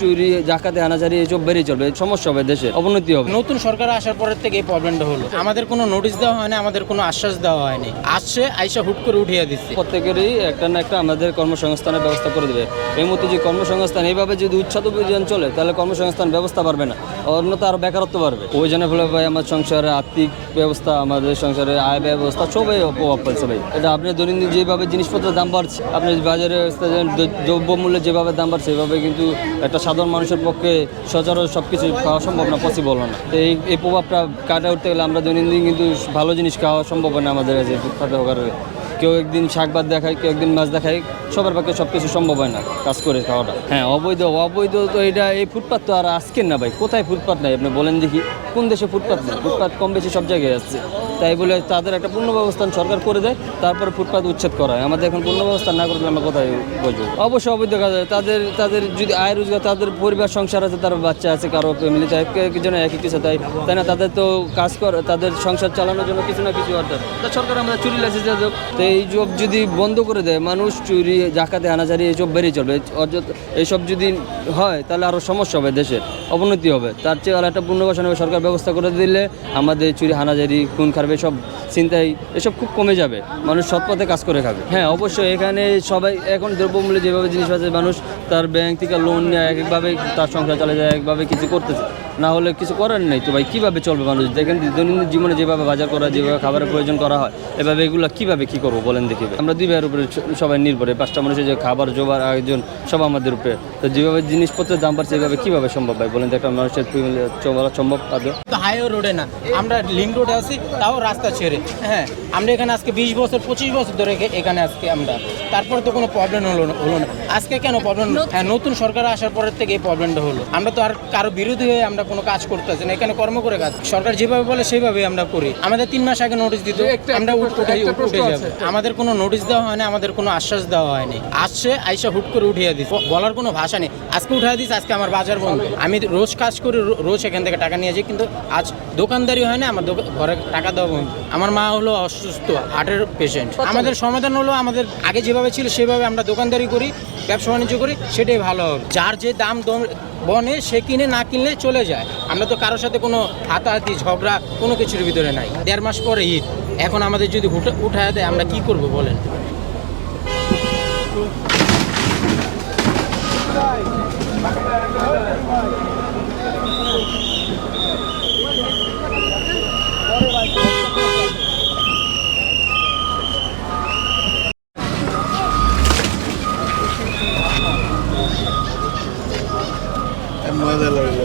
চুরি ডাকাতি হানাজারি এসব বেড়ে চলবে, সমস্যা হবে, দেশের অবনতি হবে। নতুন সরকার আসার পরের থেকে এই প্রবলেমটা হলো, আমাদের কোনো নোটিশ দেওয়া হয় না, আমাদের কোনো আশ্বাস দেওয়া হয়নি, আসছে আইসা হুট করে উঠিয়ে দিচ্ছে। প্রত্যেকেরই একটা না একটা আমাদের কর্মসংস্থানের ব্যবস্থা করে দেবে। এই মুহূর্তে যে কর্মসংস্থান এইভাবে যদি উচ্ছাদ অভিযান চলে তাহলে কর্মসংস্থান ব্যবস্থা পারবে না, অন্যতা আরো বেকারত্ব বাড়বে। অভিযানের ফলে ভাই আমার সংসারে আর্থিক ব্যবস্থা, আমাদের সংসারে আয় ব্যয় ব্যবস্থা সবই প্রভাব ফেলছে ভাই। এটা আপনি দৈনন্দিন যেভাবে জিনিসপত্রের দাম বাড়ছে, আপনি বাজারে দ্রব্যমূল্যের যেভাবে দাম বাড়ছে এভাবে কিন্তু একটা সাধারণ মানুষের পক্ষে সচরাচর সব কিছু খাওয়া সম্ভব না, পসিবল না। তো এই প্রভাবটা কাটা উঠতে গেলে আমরা দৈনন্দিন কিন্তু ভালো জিনিস খাওয়া সম্ভব হয় না আমাদের কাছে ফুটপাতে হোকার। কেউ একদিন শাক ভাত দেখায়, কেউ একদিন মাছ দেখায়, সবার পক্ষে সব কিছু সম্ভব হয় না কাজ করে খাওয়াটা। হ্যাঁ, অবৈধ তো এটা এই ফুটপাত তো আর আজকের না ভাই। কোথায় ফুটপাত নাই আপনি বলেন দেখি, কোন দেশে ফুটপাত নেই? ফুটপাত কম বেশি সব জায়গায় আসছে। তাই বলে তাদের একটা পুনর্ব্যবস্থান সরকার করে দেয়, তারপরে ফুটপাত উচ্ছেদ করা হয়। আমাদের এখন পুনর্ব্যবস্থা না করলে আমরা কোথায় বসবো? অবশ্যই অবৈধ কাজ। তাদের যদি আয় রোজগার, তাদের পরিবার সংসার আছে, তার বাচ্চা আছে, কারো ফ্যামিলিতে একজন একই কিছু তাই না, তাদের তো কাজ করে, তাদের সংসার চালানোর জন্য কিছু না কিছু অর্থাৎ সরকার আমরা চুরি লাইসেন্স দেব। তো এই জব যদি বন্ধ করে দেয়, মানুষ চুরি ডাকাতি হানাজারি এসব বেড়ে চলবে। এইসব যদি হয় তাহলে আরও সমস্যা হবে, দেশের অবনতি হবে। তার চেয়ে আর একটা পুনর্বাসন হবে, সরকার ব্যবস্থা করে দিলে আমাদের চুরি হানাজারি খুন খারাপ সব চিন্তাই এসব খুব কমে যাবে, মানুষ সৎ পথে কাজ করে খাবে। হ্যাঁ, অবশ্যই এখানে সবাই এখন দ্রব্যমূল্যে যেভাবে জিনিস আছে, মানুষ তার ব্যাংক থেকে লোন নিয়ে একভাবে তার সংসার চালিয়ে যায়, একভাবে কিছু করতেছে, না হলে কিছু করার নেই। তো ভাই কীভাবে চলবে মানুষ? দেখেন দৈনন্দিন জীবনে যেভাবে বাজার করা, যেভাবে খাবারের প্রয়োজন করা হয়, এভাবে এগুলো কীভাবে কী করবো বলেন দেখি? আমরা দুই ভাইয়ের উপরে সবাই নির্ভর, পাঁচটা মানুষের যে খাবার জোগাড় আয়োজন সব আমাদের উপরে। তো যেভাবে জিনিসপত্রের দাম বাড়ছে এভাবে কীভাবে সম্ভব ভাই বলেন? একটা মানুষের চলা সম্ভব আদৌ? হাইওয়ে রোডে না, আমরা লিঙ্ক রোডে আছি, তাও রাস্তা ছেড়ে। হ্যাঁ, আমরা এখানে আজকে 20 বছর 25 বছর ধরে এখানে আজকে আমরা, তারপরে তো কোনো প্রবলেম হলো না। আজকে কেন প্রবলেম? হ্যাঁ, নতুন সরকার আসার পরের থেকে এই প্রবলেমটা হলো। আমরা তো আর কারো বিরোধী হয়ে আমরা কোনো কাজ করতেছি না, এখানে কর্ম করে কাজ। সরকার যেভাবে বলে সেভাবেই আমরা করি। আমাদের 3 মাস আগে নোটিশ দিত, আমরা উঠে যাবো। আমাদের কোনো নোটিশ দেওয়া হয় না, আমাদের কোনো আশ্বাস দেওয়া হয়নি, আসছে আইসা হুট করে উঠিয়ে দিচ্ছে। বলার কোনো ভাষা নেই। আজকে উঠিয়ে দিচ্ছে, আজকে আমার বাজার বন্ধ। আমি রোজ কাজ করি, রোজ এখান থেকে টাকা নিয়ে যাই, কিন্তু আজ দোকানদারি হয় না, আমার ঘরে টাকা দেওয়া বন্ধ। আমার মা হলো অসুস্থ, হার্টের পেশেন্ট। আমাদের সমাধান হলো, আমাদের আগে যেভাবে ছিল সেভাবে আমরা দোকানদারি করি, ব্যবসা বাণিজ্য করি, সেটাই ভালো হবে। যার যে দাম বনে সে কিনে, না কিনলে চলে যায়। আমরা তো কারোর সাথে কোনো হাতাহাতি ঝগড়া কোনো কিছুর ভিতরে নাই। 1.5 মাস পরে ঈদ, এখন আমাদের যদি উঠায় দেয় আমরা কি করব বলেন? মজা লাগলো।